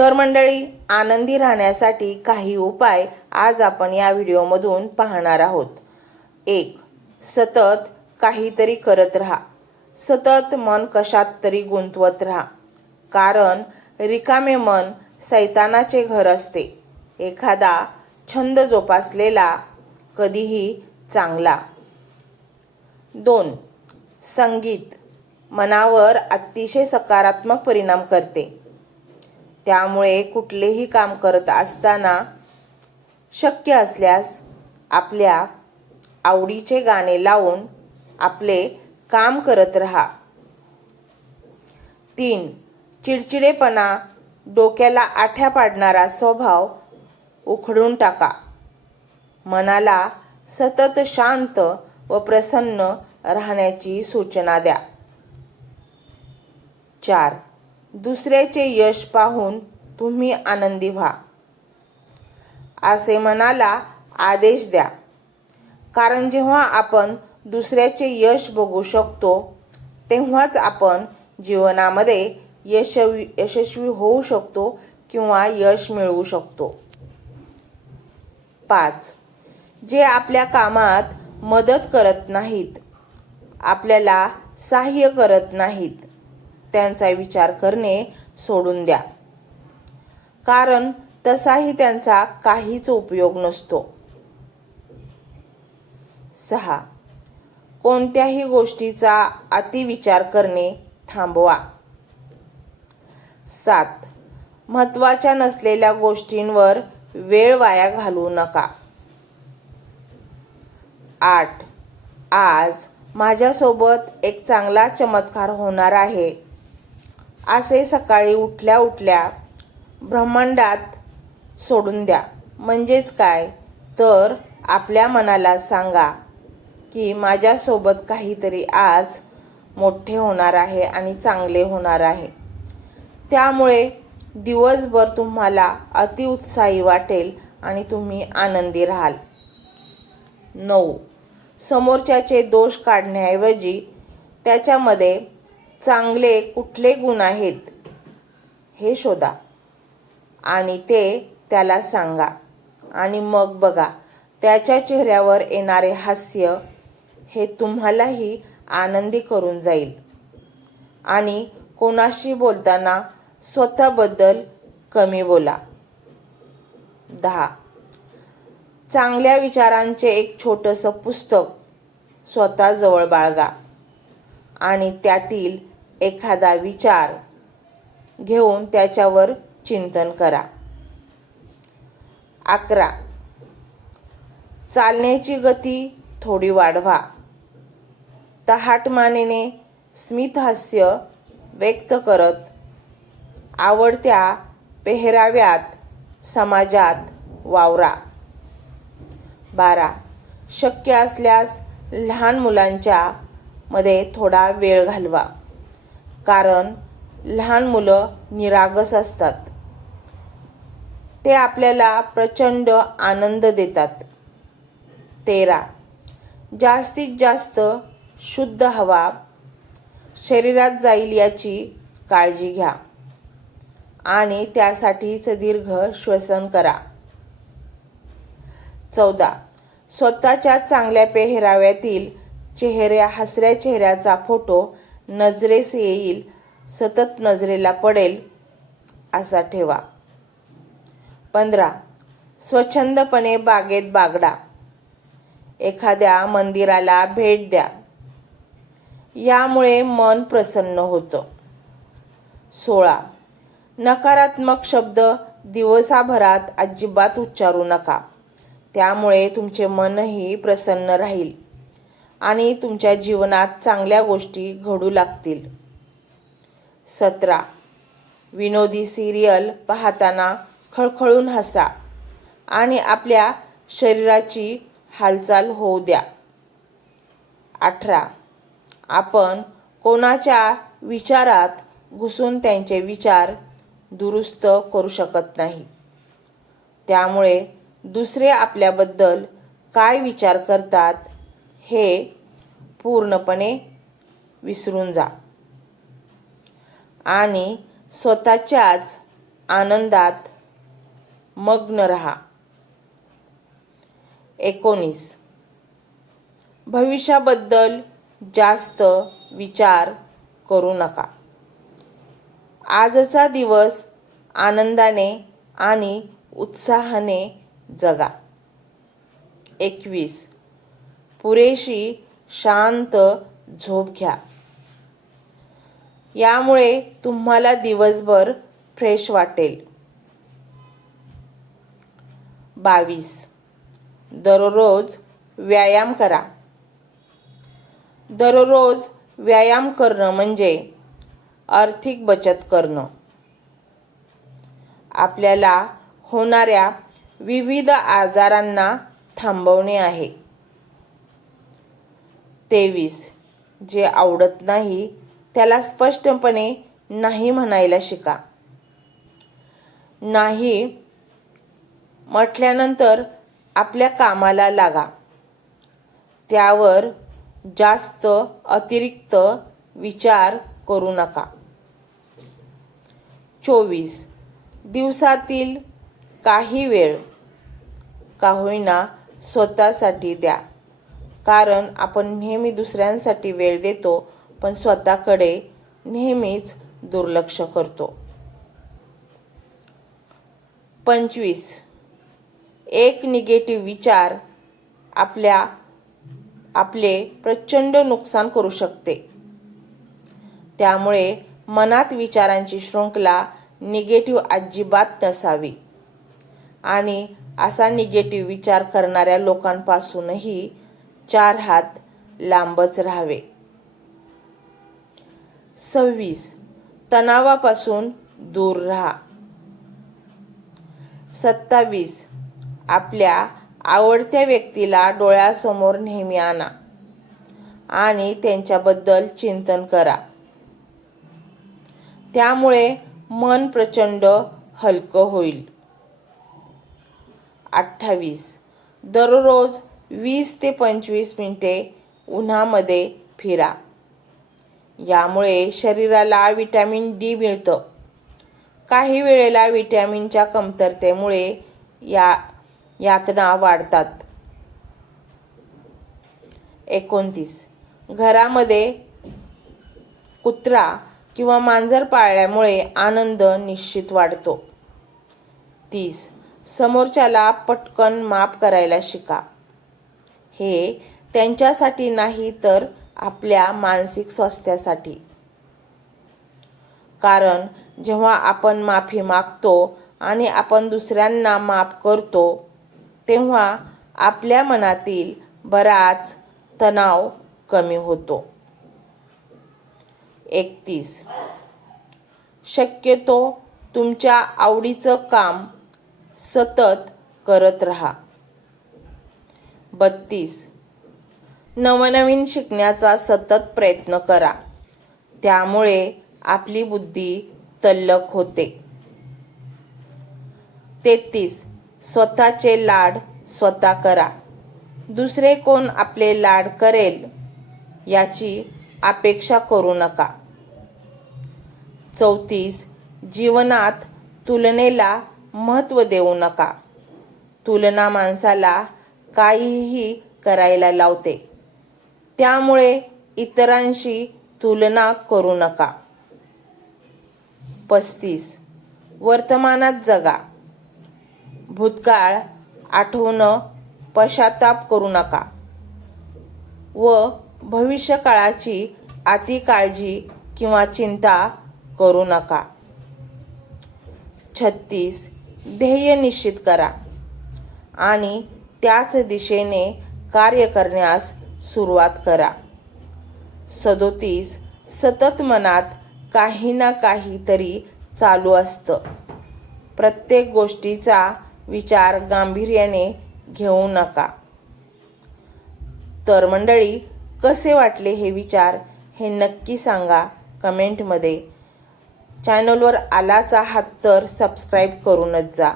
तर मंडळी, आनंदी राहण्यासाठी काही उपाय आज आपण या व्हिडिओमधून पाहणार आहोत. 1. सतत काहीतरी करत राहा. सतत मन कशात तरी गुंतवत राहा, कारण रिकामे मन शैतानाचे घर असते. एखादा छंद जोपासलेला कधीही चांगला. 2. संगीत मनावर अतिशय सकारात्मक परिणाम करते. त्यामुळे कुठलेही काम करत असताना शक्य असल्यास आपल्या आवडीचे गाणे लावून आपले काम करत राहा. 3. चिडचिडेपणा, डोक्याला आठ्या पाडणारा स्वभाव उखडून टाका. मनाला सतत शांत व प्रसन्न राहण्याची सूचना द्या. 4. दुसऱ्याचे यश पाहून तुम्ही आनंदी व्हा. असे मनाला आदेश द्या, कारण जेव्हा आपण दुसऱ्याचे यश बघू शकतो तेव्हाच आपण जीवनामध्ये यशस्वी होऊ शकतो किंवा यश मिळवू शकतो. 5. जे आपल्या कामात मदत करत नाहीत, आपल्याला सहाय्य करत नाहीत, त्यांचा विचार करणे सोडून द्या, कारण तसाही त्यांचा काहीच उपयोग नसतो. 6. कोणत्याही गोष्टीचा अतिविचार करणे थांबवा. 7. महत्त्वाच्या नसलेल्या गोष्टींवर वेळ वाया घालवू नका. 8. आज माझ्यासोबत एक चांगला चमत्कार होणार आहे, असे सकाळी उठल्या उठल्या ब्रह्मांडात सोडून द्या. म्हणजेच काय, तर आपल्या मनाला सांगा की माझ्यासोबत काहीतरी आज मोठे होणार आहे आणि चांगले होणार आहे. त्यामुळे दिवसभर तुम्हाला अतिउत्साही वाटेल आणि तुम्ही आनंदी राहाल. 9. समोरच्याचे दोष काढण्याऐवजी त्याच्यामध्ये चांगले कुठले गुण आहेत हे शोधा आणि ते त्याला सांगा, आणि मग बघा त्याच्या चेहऱ्यावर येणारे हास्य हे तुम्हालाही आनंदी करून जाईल. आणि कोणाशी बोलताना स्वतःबद्दल कमी बोला. 10. चांगल्या विचारांचे एक छोटंसं पुस्तक स्वतःजवळ बाळगा आणि त्यातील एखादा विचार घेऊन त्याच्यावर चिंतन करा. 11. चालण्याची गती थोडी वाढवा. तहाटमानेने स्मितहास्य व्यक्त करत आवडत्या पेहराव्यात समाजात वावरा. 12. शक्य असल्यास लहान मुलांच्या मध्ये थोडा वेळ घालवा, कारण लहान मुलं निरागस असतात. ते आपल्याला प्रचंड आनंद देतात. 13. जास्तीत जास्त शुद्ध हवा शरीरात जाईल याची काळजी घ्या आणि त्यासाठीच दीर्घ श्वसन करा. 14. स्वतःच्या चांगल्या पेहराव्यातील हसऱ्या चेहऱ्याचा फोटो नजरेस येईल, सतत नजरेला पडेल असा ठेवा. 15. स्वच्छंदपणे बागेत बागडा. एखाद्या मंदिराला भेट द्या, यामुळे मन प्रसन्न होतं. 16. नकारात्मक शब्द दिवसाभरात अजिबात उच्चारू नका, त्यामुळे तुमचे मनही प्रसन्न राहील आणि तुमच्या जीवनात चांगल्या गोष्टी घडू लागतील. 17. विनोदी सिरियल पाहताना खळखळून हसा आणि आपल्या शरीराची हालचाल होऊ द्या. 18. आपण कोणाच्या विचारात घुसून त्यांचे विचार दुरुस्त करू शकत नाही, त्यामुळे दुसरे आपल्याबद्दल काय विचार करतात हे पूर्णपणे विसरून जा आणि स्वतःच्याच आनंदात मग्न रहा. 19. भविष्याबद्दल जास्त विचार करू नका. आजचा दिवस आनंदाने आणि उत्साहाने जगा. 21. पुरेशी शांत झोप घ्या. यामुळे तुम्हाला दिवसभर फ्रेश वाटेल. 22. दररोज व्यायाम करा. दररोज व्यायाम करणं म्हणजे आर्थिक बचत करणं. आपल्याला होणाऱ्या विविध आजारांना थांबवणे आहे. 23. जे आवडत नाही त्याला स्पष्टपणे नाही म्हणायला शिका. नाही म्हटल्यानंतर आपल्या कामाला लागा. त्यावर जास्त अतिरिक्त विचार करू नका. 24. दिवसातील काही वेळ का होईना स्वतःसाठी द्या. कारण आपण नेहमी दुसऱ्यांसाठी वेळ देतो पण स्वतःकडे नेहमीच दुर्लक्ष करतो. 25. एक निगेटिव्ह विचार आपले प्रचंड नुकसान करू शकते. त्यामुळे मनात विचारांची शृंखला निगेटिव्ह अजिबात नसावी आणि असा निगेटिव्ह विचार करणाऱ्या लोकांपासूनही 4 हात लांबच राहावे. 26. तणावापासून दूर राहा. 27. आपल्या आवडत्या व्यक्तीला डोळ्यासमोर नेहमी आणा आणि त्यांच्याबद्दल चिंतन करा. त्यामुळे मन प्रचंड हलकं होईल. 28. दररोज 20 ते 25 मिनिटे उन्हामध्ये फिरा. यामुळे शरीराला व्हिटॅमिन डी मिळतं. काही वेळेला व्हिटॅमिनच्या कमतरतेमुळे यातना वाढतात. 29. घरामध्ये कुत्रा किंवा मांजर पाळल्यामुळे आनंद निश्चित वाढतो. 30. समोरच्याला पटकन माफ करायला शिका. हे त्यांच्यासाठी नाही तर आपल्या मानसिक स्वास्थ्यासाठी. कारण जेव्हा आपण माफी मागतो आणि आपण दुसऱ्यांना माफ करतो तेव्हा आपल्या मनातील बराच तणाव कमी होतो. 31. शक्यतो तुमच्या आवडीचं काम सतत करत राहा. 32. नवनवीन शिकण्याचा सतत प्रयत्न करा. त्यामुळे आपली बुद्धी तल्लख होते. 33. स्वतःचे लाड स्वतः करा. दुसरे कोण आपले लाड करेल याची अपेक्षा करू नका. 34. जीवनात तुलनेला महत्त्व देऊ नका. तुलना माणसाला काहीही करायला लावते. त्यामुळे इतरांशी तुलना करू नका. 35. वर्तमानात जगा. भूतकाळ आठवून पश्चाताप करू नका व भविष्यकाळाची अति काळजी किंवा चिंता करू नका. 36. ध्येय निश्चित करा आणि त्याच दिशेने कार्य करण्यास सुरुवात करा. 37. सतत मनात काही ना काहीतरी चालू असतं. प्रत्येक गोष्टीचा विचार गांभीर्याने घेऊ नका. तर मंडळी, कसे वाटले हे विचार हे नक्की सांगा कमेंटमध्ये. चॅनलवर आलाच आहात तर सबस्क्राईब करूनच जा.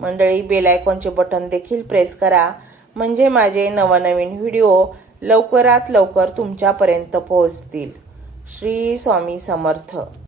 मंडळी, बेल आयकॉनचे बटन देखील प्रेस करा म्हणजे माझे नवनवीन व्हिडिओ लवकरात लवकर तुमच्यापर्यंत पोहोचतील. श्री स्वामी समर्थ.